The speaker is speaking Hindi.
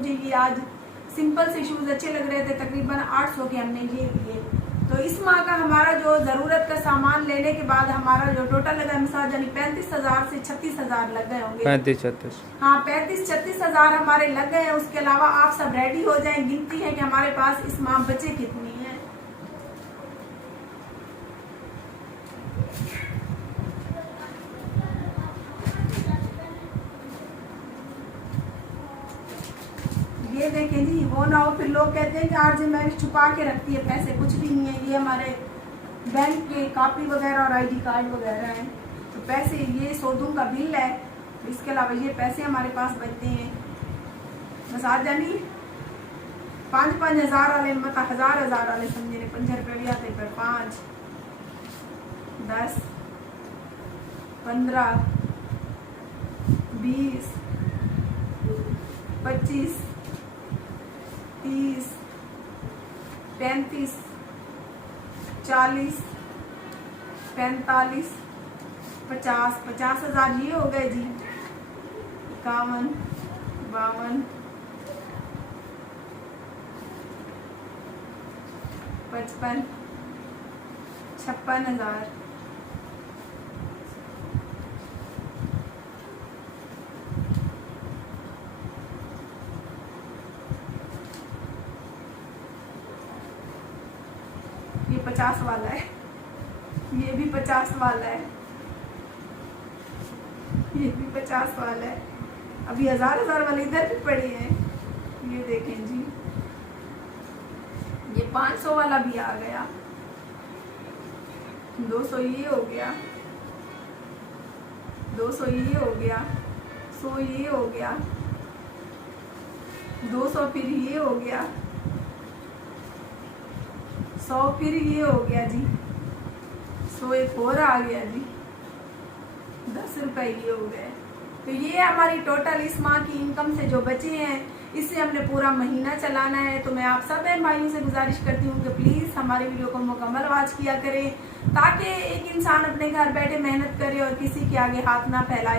मुझे ये आज सिंपल से शूज़ अच्छे लग रहे थे, तकरीबन 800 के हमने ये लिए। तो इस माह का हमारा जो ज़रूरत का सामान लेने के बाद हमारा जो टोटल लगा मिसाल यानी 35,000 से 36,000 लग गए होंगे। 35-36 हाँ, 35-36,000 हमारे लग गए हैं। उसके अलावा आप सब रेडी हो जाएं। गिनती है कि हमारे पास इस माह बचे कितनी है। ये देखें जी, वो ना हो फिर लोग कहते हैं कि आरजे मैंने छुपा के रखती है पैसे। कुछ भी नहीं है, ये हमारे बैंक के कॉपी वगैरह और आईडी कार्ड वगैरह हैं। तो पैसे ये सौदों का बिल है। इसके अलावा ये पैसे हमारे पास बचते हैं। बस आज जानी 5-5 हज़ार वाले मतलब हज़ार वाले समझे ने 5 रुपये लिया थे पर 5, 10, 15, 20, 25, 30, 35, 40, 45, 50 ये हो गए जी। 51, 52, 55, 56,000, ये 50 वाला है, ये भी 50 वाला है, ये भी 50 वाला है। अभी हज़ार वाले इधर भी पड़े हैं। ये देखें जी, ये 500 वाला भी आ गया। 200 ये हो गया, 200 ये हो गया, 100 ये हो गया, 200 फिर ये हो गया, 100 फिर ये हो गया जी, 100 एक और आ गया जी, 10 रुपए ये हो गए। तो ये हमारी टोटल इस माह की इनकम से जो बचे हैं, इससे हमने पूरा महीना चलाना है। तो मैं आप सब बहन भाइयों से गुजारिश करती हूँ कि प्लीज़ हमारे वीडियो को मुकम्मल वॉच किया करें, ताकि एक इंसान अपने घर बैठे मेहनत करे और किसी के आगे हाथ ना फैलाए।